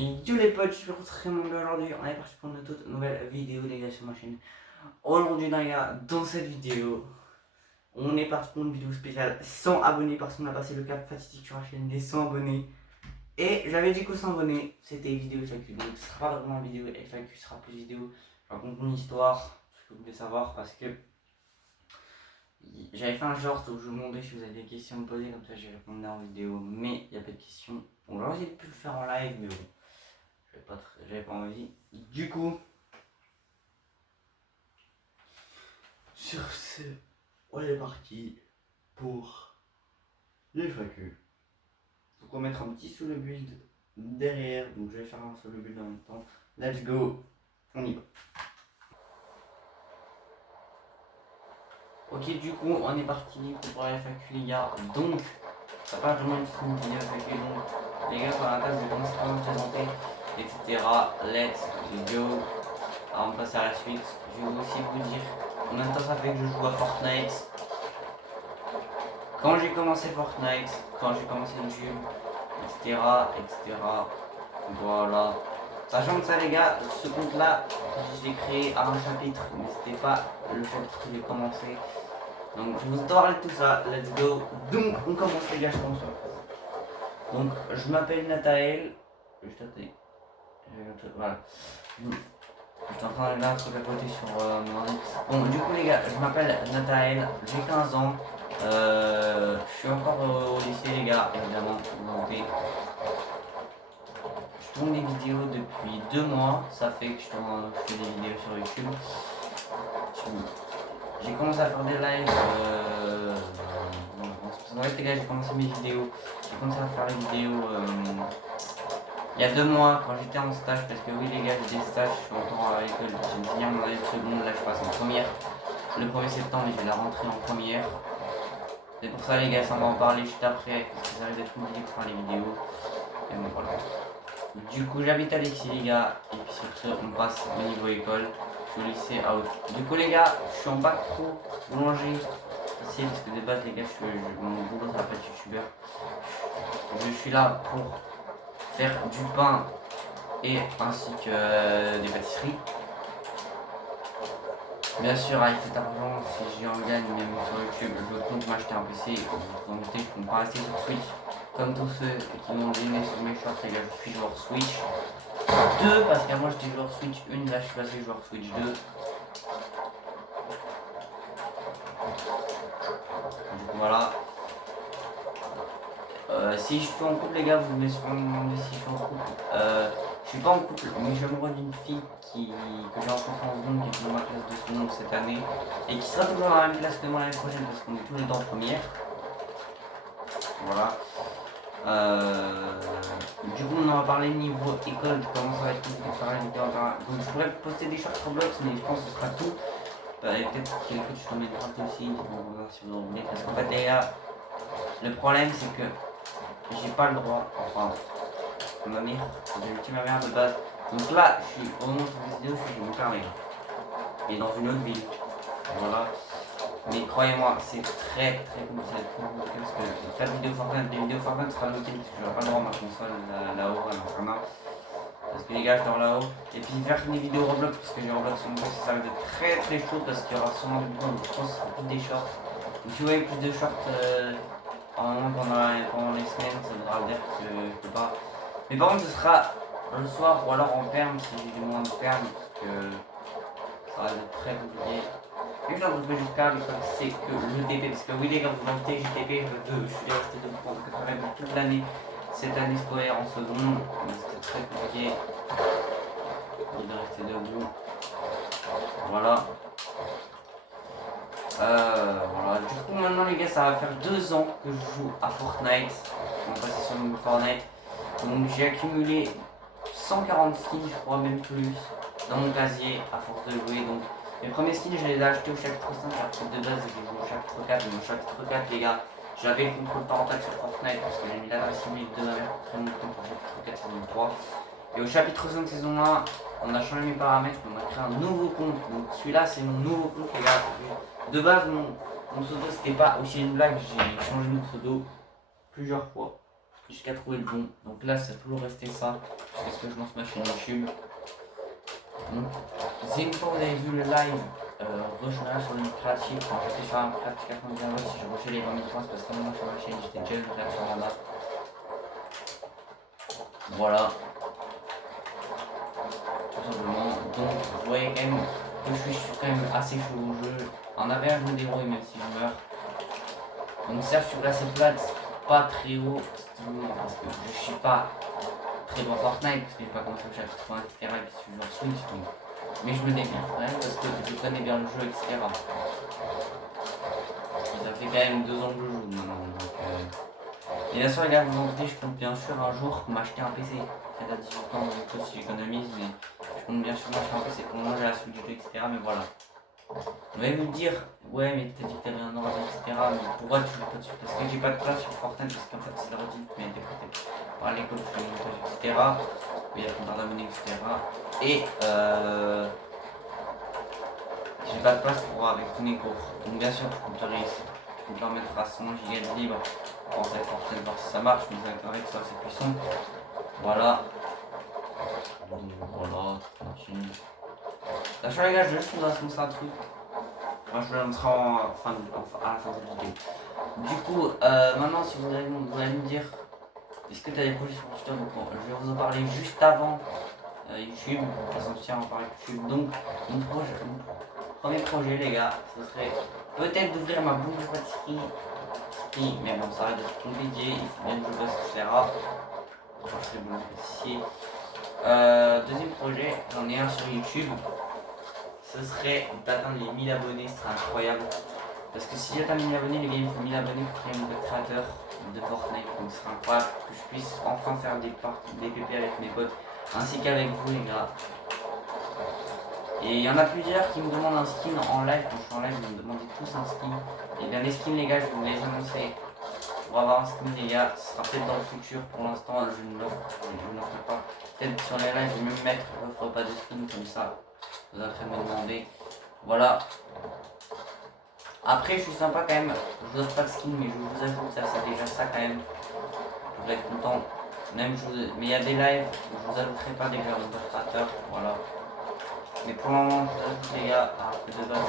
Yo les potes, je suis très bien aujourd'hui. On est parti pour une toute nouvelle vidéo les gars sur ma chaîne. Aujourd'hui les gars, dans cette vidéo, on est parti pour une vidéo spéciale 100 abonnés parce qu'on a passé le cap fatidique sur la chaîne des 100 abonnés. Et j'avais dit qu'aux 100 abonnés, c'était vidéo FAQ. Donc ce sera pas vraiment vidéo FAQ, ce sera plus vidéo. Je raconte mon histoire, ce que vous voulez savoir parce que j'avais fait un genre où je vous demandais si vous avez des questions à me poser, comme ça j'ai répondu en vidéo, mais il n'y a pas de questions. Bon, j'aurais essayé de plus le faire en live, mais bon. J'avais pas envie. Du coup, sur ce, on est parti pour les FAQ. Donc on va mettre un petit sous le build derrière. Donc je vais faire un sous le build en même temps. Let's go, on y va. Ok, du coup, on est parti pour les FAQ les gars. Donc, ça va pas vraiment être une vidéo FAQ. Donc, les gars, sur la table, je vais commencer par me présenter, etc. Let's go. Avant de passer à la suite, je vais aussi vous dire combien de temps ça fait que je joue à Fortnite, quand j'ai commencé Fortnite, quand j'ai commencé YouTube, etc. etc. Voilà. Sachant que ça les gars, ce compte là, je l'ai créé à un chapitre, mais c'était pas le chapitre que j'ai commencé. Donc je vous parle de tout ça, let's go. Donc on commence les gars, je pense. Donc je m'appelle Nathaël. Voilà. J'étais en train de regarder un truc à côté sur mon ordi. Bon, du coup, les gars, je m'appelle Nathaël, j'ai 15 ans. Je suis encore au lycée, les gars, évidemment. Je tourne des vidéos depuis 2 mois. Ça fait que je fais des vidéos sur YouTube. J'ai commencé à faire des lives. En fait, les gars, j'ai commencé mes vidéos. J'ai commencé à faire les vidéos. Il y a 2 mois, quand j'étais en stage, parce que oui les gars, j'ai des stages, je suis encore à l'école, je viens de finir mon année de seconde, là je passe en première le 1er septembre et j'ai la rentrée en première. C'est pour ça les gars, ça on va en parler juste après, parce que ça risque d'être compliqué de faire les vidéos. Et bon voilà. Du coup j'habite à Alexis les gars, et puis sur ce on passe au niveau école, je suis au lycée à Haute. Du coup les gars, je suis en bac pro boulanger, aussi parce que de base les gars, mon boulot ça va pas être youtubeur. Je suis là pour faire du pain et ainsi que des pâtisseries. Bien sûr avec cet argent, si j'en gagne même sur YouTube, je compte m'acheter un PC. Vous en doutez, je compte pas rester sur Switch. Comme tous ceux qui m'ont donné sur mes shorts, les gars, je suis joueur Switch 2 parce qu'avant j'étais joueur Switch 1, là je suis passé joueur Switch 2. Du coup voilà. Si je suis en couple les gars, vous me sûrement demandé si je suis en couple. Je suis pas en couple, mais je suis amoureux d'une fille que j'ai rencontrée en seconde, qui est dans ma classe de seconde cette année, et qui sera toujours dans la même classe que moi l'année prochaine parce qu'on est tous les deux en première. Voilà. Du coup on en va parler niveau école, comment ça va être compliqué de faire la vidéo. Donc je pourrais poster des shorts Roblox, mais je pense que ce sera tout. Et peut-être quelque chose je te mettrai aussi, dites-moi si vous en voulez. Parce qu'en fait les gars, le problème c'est que j'ai pas le droit, enfin ma mère, j'ai multi ma mère de base. Donc là, je suis au moment de cette vidéo, je suis chez mon père, et dans une autre ville. Voilà. Mais croyez-moi, c'est très compliqué parce que pas de vidéo Fortnite, des vidéos Fortnite sera notées parce que j'aurai pas le droit à ma console là-haut à l'internat. Parce que les gars, je dors là-haut. Et puis faire des vidéos Roblox parce que j'ai Roblox sur mon PC, ça va être très chaud parce qu'il y aura sûrement du coup, je pense que ce sera plus des shorts. Donc si vous voyez plus de shorts pendant les semaines, ça voudra dire que je peux pas. Mais par contre, ce sera le soir ou alors en perme si j'ai du moins de perme parce que ça va être très compliqué. Et je dois jusqu'à l'école, c'est que le TP, parce que oui les gars, vous dans TGTP, je suis resté pour 80 toute l'année, cette année scolaire en seconde, mais c'était très compliqué de rester debout. Voilà. Voilà. Du coup maintenant les gars, ça va faire 2 ans que je joue à Fortnite. On va passer sur le Fortnite. Donc j'ai accumulé 140 skins, je crois même plus, dans mon casier à force de jouer. Donc mes premiers skins, je les ai achetés au chapitre 5, alors que de base j'ai joué au chapitre 4. Mais au chapitre 4 les gars, j'avais le contrôle parental sur Fortnite parce que j'ai mis l'adresse email de ma mère pour très longtemps pour le chapitre 4 saison 3. Et au chapitre 5 saison 1, on a changé mes paramètres, on a créé un nouveau compte. Donc celui-là c'est mon nouveau compte les gars. De base mon pseudo c'était pas aussi une blague, j'ai changé mon pseudo plusieurs fois. jusqu'à trouver le bon. Donc là, ça a toujours resté ça, jusqu'à ce que je lance ma chaîne YouTube. Donc, c'est une fois que vous avez vu le live, rejoignez sur le créatif. Quand j'étais sur un créatif 80 si je reçais les 20 000 points, c'est parce que moi sur ma chaîne, j'étais déjà une création là-bas. Voilà. Tout simplement. Donc, vous voyez quand même que je suis quand même assez chaud au jeu. En AVR, je me débrouille même si je meurs. Donc, ça, sur la plate, pas très haut, parce que je suis pas très bon Fortnite, parce que j'ai pas commencé à chercher 80, etc. Et puis, je suis genre Switch, donc. Mais je me démerde quand même, parce que je connais bien le jeu, etc. Ça fait quand même 2 ans que je joue maintenant, donc. Et bien sûr, les gars, vous en doutez, je compte bien sûr un jour m'acheter un PC. Peut-être à 18 ans, donc si j'économise, mais je compte bien sûr m'acheter un PC pour le moment, j'ai la suite du jeu, etc. Mais voilà. Vous allez me dire, ouais, mais t'as dit que t'avais un ordi, etc. Mais pourquoi tu joues pas dessus? Parce que j'ai pas de place sur Fortnite, parce qu'en fait, c'est l'ordi qui m'a été prêté par l'école, je fais le montage, etc. Il y a le compte d'abonnés, etc. Et j'ai pas de place pour avec tous mes cours. Donc bien sûr, je compterai ici. Je peux leur mettre à 100 Go de libre. En fait, Fortnite, voir si ça marche, mais ça paraît que c'est assez puissant. Voilà. Donc, voilà, continue. D'accord les gars, je vais juste vous annoncer un truc. Moi je vais l'annoncer à la fin de la vidéo. Du coup, maintenant si vous allez me dire, est-ce que tu as des projets sur le futur? Donc, je vais vous en parler juste avant YouTube. On se tient en parler YouTube. Donc, mon premier projet les gars, ce serait peut-être d'ouvrir ma boule de pâtisserie. Mais bon, ça va être compliqué, il faut bien que je bosse, etc. Je serai bon pâtissier. Deuxième projet, j'en ai un sur YouTube. Ce serait d'atteindre les 1000 abonnés, ce serait incroyable. Parce que si j'atteins 1000 abonnés, les gars, il me faut 1000 abonnés pour créer un nouveau créateur de Fortnite. Donc ce serait incroyable que je puisse enfin faire des PP avec mes potes, ainsi qu'avec vous les gars. Et il y en a plusieurs qui me demandent un skin en live. Quand je suis en live, ils me demandent tous un skin. Et bien les skins les gars, je vais vous les annoncer. Pour avoir un skin les gars, ce sera peut-être dans le futur. Pour l'instant, je ne l'offre pas. Peut-être sur les lives, je vais même mettre, je n'offre pas de skin comme ça. Vous êtes en train de me demander. Voilà. Après, je suis sympa quand même. Je vous offre pas de skin, mais je vous ajoute. Ça, c'est déjà ça quand même. Vous devez être content. Même mais il y a des lives où je vous ajouterai pas déjà mon créateur. Voilà. Mais pour le moment, je vous ajoute les gars. De base,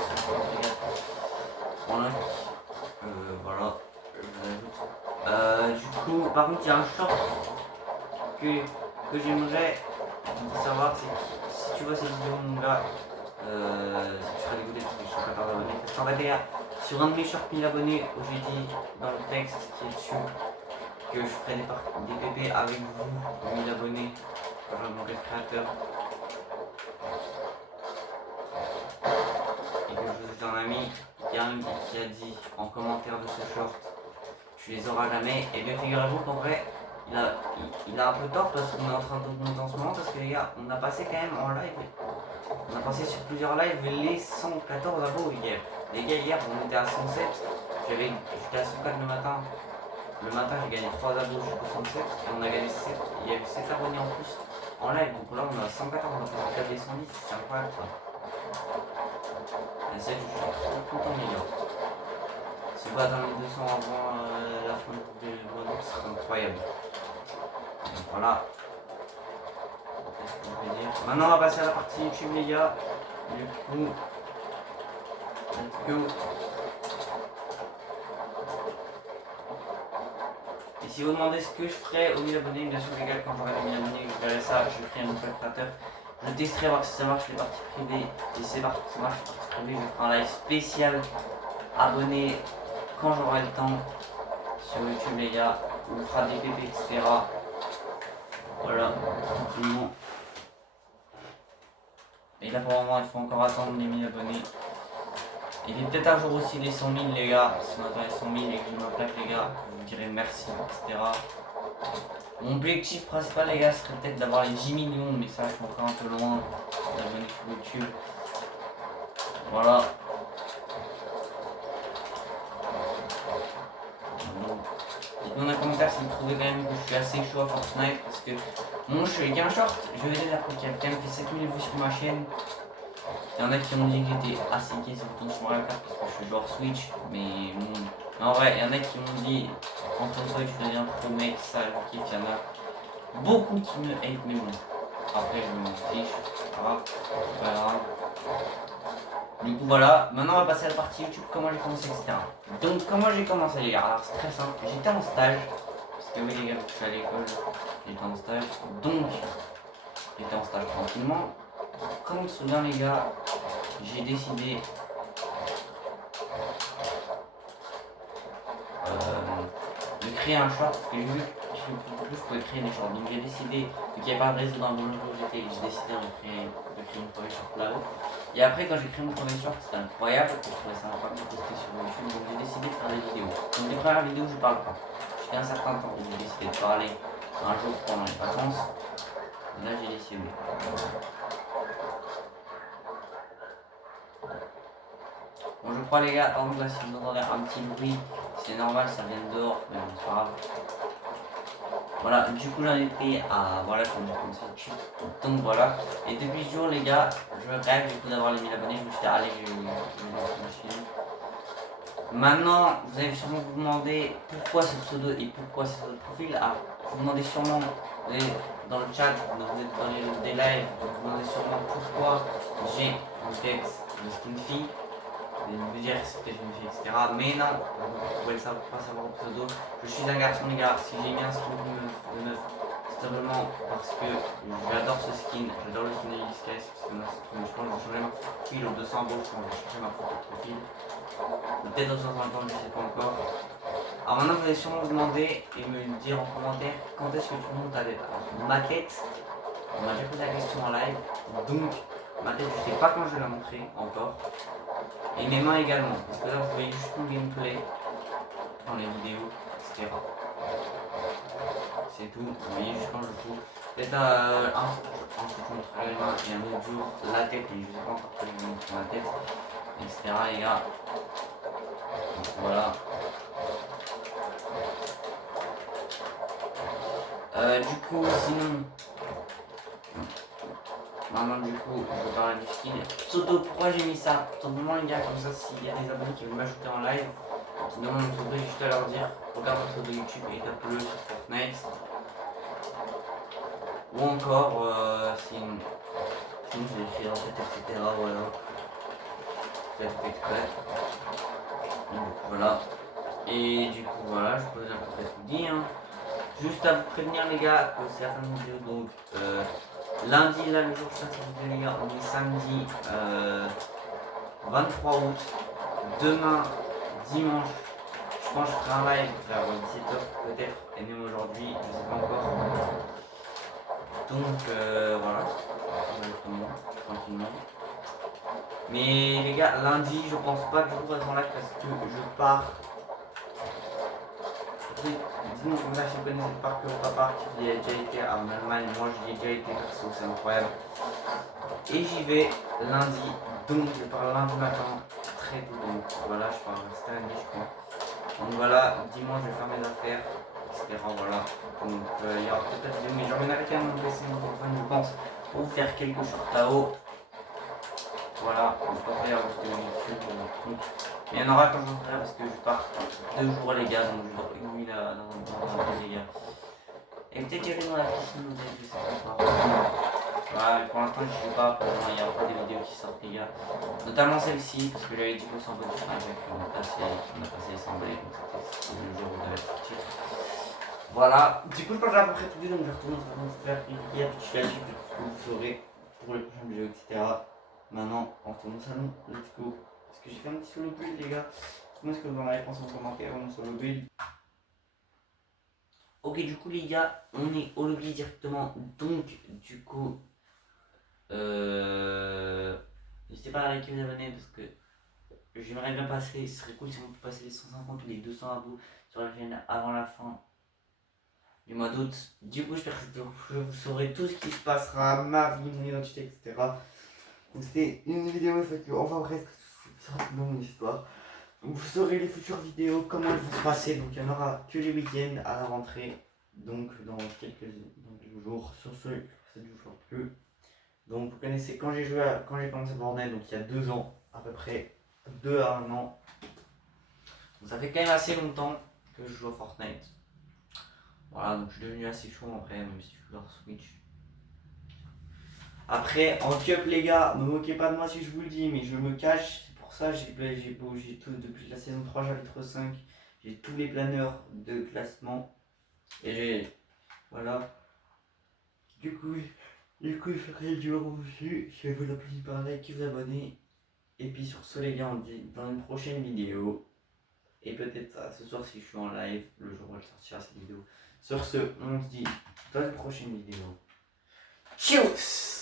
les gars. Voilà. Voilà. Je vous ajoute. Du coup, par contre, il y a un short que j'aimerais savoir, c'est que si tu vois cette vidéo mon gars, si tu seras dégoûté parce que je suis pas d'abonnés, parce qu'en fait les gars, sur un de mes shorts 1000 abonnés où j'ai dit dans le texte qui est dessus que je ferai des PP avec vous, 1000 abonnés, quand je mon créateur, et que je vous ai un ami qui a dit en commentaire de ce short, tu les auras jamais, et bien figurez-vous qu'en vrai, il a un peu tort parce qu'on est en train d'augmenter en ce moment, parce que les gars, on a passé quand même en live, on a passé sur plusieurs lives les 114 abos hier. Les gars, hier on était à 107, j'étais à 104 le matin. Le matin j'ai gagné 3 abos jusqu'au 107 et on a gagné 7, il y a eu 7 abonnés en plus en live, donc là on a 114, on a fait 4 des 110, c'est incroyable ça. Et c'est je suis trop content les gars. Si vous atteindre les 200 avant la fin du mois d'août, ce serait incroyable. Donc voilà. Maintenant on va passer à la partie YouTube les gars. Du coup, let's go. Et si vous demandez ce que je ferai aux 1000 abonnés, bien sûr les gars, quand j'aurai les 1000 abonnés, je verrai ça, je vais créer un nouvel créateur. Je testerai voir si ça marche les parties privées. Et si ça marche les parties privées, je ferai un live spécial abonné quand j'aurai le temps sur YouTube les gars. On fera des PP etc. Voilà, simplement. Et là pour le moment il faut encore attendre les 1000 abonnés. Et peut-être un jour aussi les 100 000 les gars, si on atteint les 100 000 et que je me plaque les gars, je vous dirai merci, etc. Mon objectif principal les gars serait peut-être d'avoir les 10 millions, mais ça je suis encore un peu loin d'abonnés sur YouTube. Voilà. Dites-moi dans les commentaires si vous trouvez quand même que je suis assez chaud à Fortnite, parce que moi je suis un short, je vais dire après qu'il a quand même fait 7000 vues sur ma chaîne. Il y en a qui m'ont dit que j'étais assez gay sur Mario Kart parce que je suis joueur Switch, mais bon. En vrai, il y en a qui m'ont dit En tant que je deviens pro mec, ça, je kiffe, il y en a beaucoup qui me hate, mais bon. Après, je m'en fiche, c'est pas grave, c'est pas grave. Du coup, voilà, maintenant on va passer à la partie YouTube, comment j'ai commencé, etc. Donc, comment j'ai commencé, les gars? Alors, c'est très simple, j'étais en stage, parce que oui, les gars, je suis à l'école, j'étais en stage, donc, j'étais en stage tranquillement. Comme soudain, les gars, j'ai décidé de créer un short, parce que j'ai vu que je pouvais créer des shorts. Donc j'ai décidé, vu qu'il n'y avait pas de réseau dans le monde où j'étais, j'ai décidé de créer une première short là-haut. Et après, quand j'ai créé mon premier short, c'était incroyable, je trouvais ça incroyable de poster sur YouTube, donc j'ai décidé de faire des vidéos. Donc les premières vidéos, je parle pas. J'étais un certain temps où j'ai décidé de parler un jour pendant les vacances. Et là, j'ai décidé. Bon, je crois, les gars, par exemple, là, si vous entendez un petit bruit, c'est normal, ça vient de dehors, mais bon, c'est pas grave. Voilà, du coup, j'en étais à, voilà, comme j'ai commencé YouTube. Donc voilà, et depuis ce jour, les gars, je rêve du coup d'avoir les 1000 abonnés. Je me suis dit, allez, je vais lancer ma chaîne. Maintenant, vous allez sûrement vous demander pourquoi ce pseudo et pourquoi ce profil. Ah, vous vous demandez sûrement, vous êtes dans le chat, vous êtes dans des lives, vous vous demandez sûrement pourquoi j'ai un texte de Skinfy. De me dire que c'est peut-être une fille, etc. Mais non, vous pouvez pas savoir au pseudo. Je suis un garçon, les gars. Si j'ai mis un skin de meuf, c'est simplement parce que j'adore ce skin. J'adore le skin de Discase. Parce que moi, je pense que je vais changer ma profil au 200 euros. Je pense que je vais changer ma photo de profil. Peut-être au 150, je sais pas encore. Alors maintenant, vous allez sûrement vous demander et me dire en commentaire quand est-ce que tu montes ta tête. Alors, ma tête, on m'a déjà posé la question en live. Donc, ma tête, je sais pas quand je vais la montrer encore. Et mes mains également, parce que là vous voyez juste mon gameplay dans les vidéos, etc. C'est tout, vous voyez juste quand je joue. Peut-être un jour je montrerai les mains et un autre jour la tête, et je sais pas encore quand je vais montrer ma tête, etc. les gars. Donc voilà. Du coup, sinon, maintenant du coup, je vais parler du skin. Pseudo, pourquoi j'ai mis ça? Tout simplement les gars, comme ça, s'il y a des abonnés qui veulent m'ajouter en live, qui demandent mon pseudo, juste à leur dire, regarde mon pseudo YouTube et tape-le sur Fortnite. Ou encore, sinon je vais écrire en fait, etc. Voilà. Fait. Donc voilà. Et du coup, voilà, je peux à peu près tout dire. Juste à vous prévenir, les gars, que certaines vidéos, donc lundi, là, le jour de cette vidéo, les gars, on est samedi 23 août. Demain, dimanche, je pense que je ferai un live vers 17h peut-être, et même aujourd'hui, je sais pas encore. Donc voilà, tranquillement. Mais les gars, lundi, je pense pas que je pourrai être en live parce que je pars. Dis-moi comme ça si vous connaissez le parc Europa qui a déjà été en Allemagne. Moi, j'y ai déjà été perso, c'est incroyable. Et j'y vais lundi, donc je pars lundi matin, très tôt. Donc voilà, je pars rester à nuit, je crois. Donc voilà, dimanche, je vais faire mes affaires, etc. Voilà. Donc il y aura peut-être des vidéos, mais j'emmènerai quand même mon PC, mon téléphone, je pense, pour faire quelques shorts là-haut. Voilà, on peut pas faire YouTube, mais il y en aura quand je rentrerai parce que je pars 2 jours les gars, donc je dors une nuit là dans les gars. Et peut-être j'irai dans la piscine, je sais pas. Voilà, pour l'instant je sais pas, il n'y aura pas des vidéos qui sortent les gars. Notamment celle-ci, parce que j'avais dit qu'on s'en avec, on a passé les 100 abonnés, donc c'était le jour où on avait sorti. Voilà, du coup je pense que j'ai à peu près tout dit, donc je retourne vous faire hier, je suis que vous saurez pour les prochaines vidéos, etc. Maintenant, on retourne au salon, let's go. Parce que j'ai fait un petit solo build, les gars. Dites-moi ce que vous en avez pensé en commentaire, mon solo build. Ok, du coup, les gars, on est au lobby directement. Donc, du coup, n'hésitez pas à liker les abonnés parce que j'aimerais bien passer. Ce serait cool si on peut passer les 150 ou les 200 abos sur la chaîne avant la fin du mois d'août. Du coup, j'espère que vous saurez tout ce qui se passera, ma vie, mon identité, etc. Donc c'était une vidéo, fait que, enfin bref, dans mon histoire. Donc vous saurez les futures vidéos, comment elles vont se passer. Donc il y en aura que les week-ends à la rentrée. Donc dans quelques jours, sur ce, ça ne joue plus. Donc vous connaissez quand j'ai commencé Fortnite, donc il y a 2 ans, à peu près 2 à 1 an. Donc ça fait quand même assez longtemps que je joue à Fortnite. Voilà, donc je suis devenu assez chaud après, même si je joue leur Switch. Après, en cup, les gars, ne moquez pas de moi si je vous le dis, mais je me cache. C'est pour ça que j'ai tout, depuis la saison 3, chapitre 5, j'ai tous les planeurs de classement. Et j'ai. Voilà. Du coup, je ferai du reçu. Si vous l'applaudissez par like et vous abonnez. Et puis sur ce, les gars, on dit dans une prochaine vidéo. Et peut-être ce soir si je suis en live, le jour où elle sortira cette vidéo. Sur ce, on se dit dans une prochaine vidéo. Tchuss!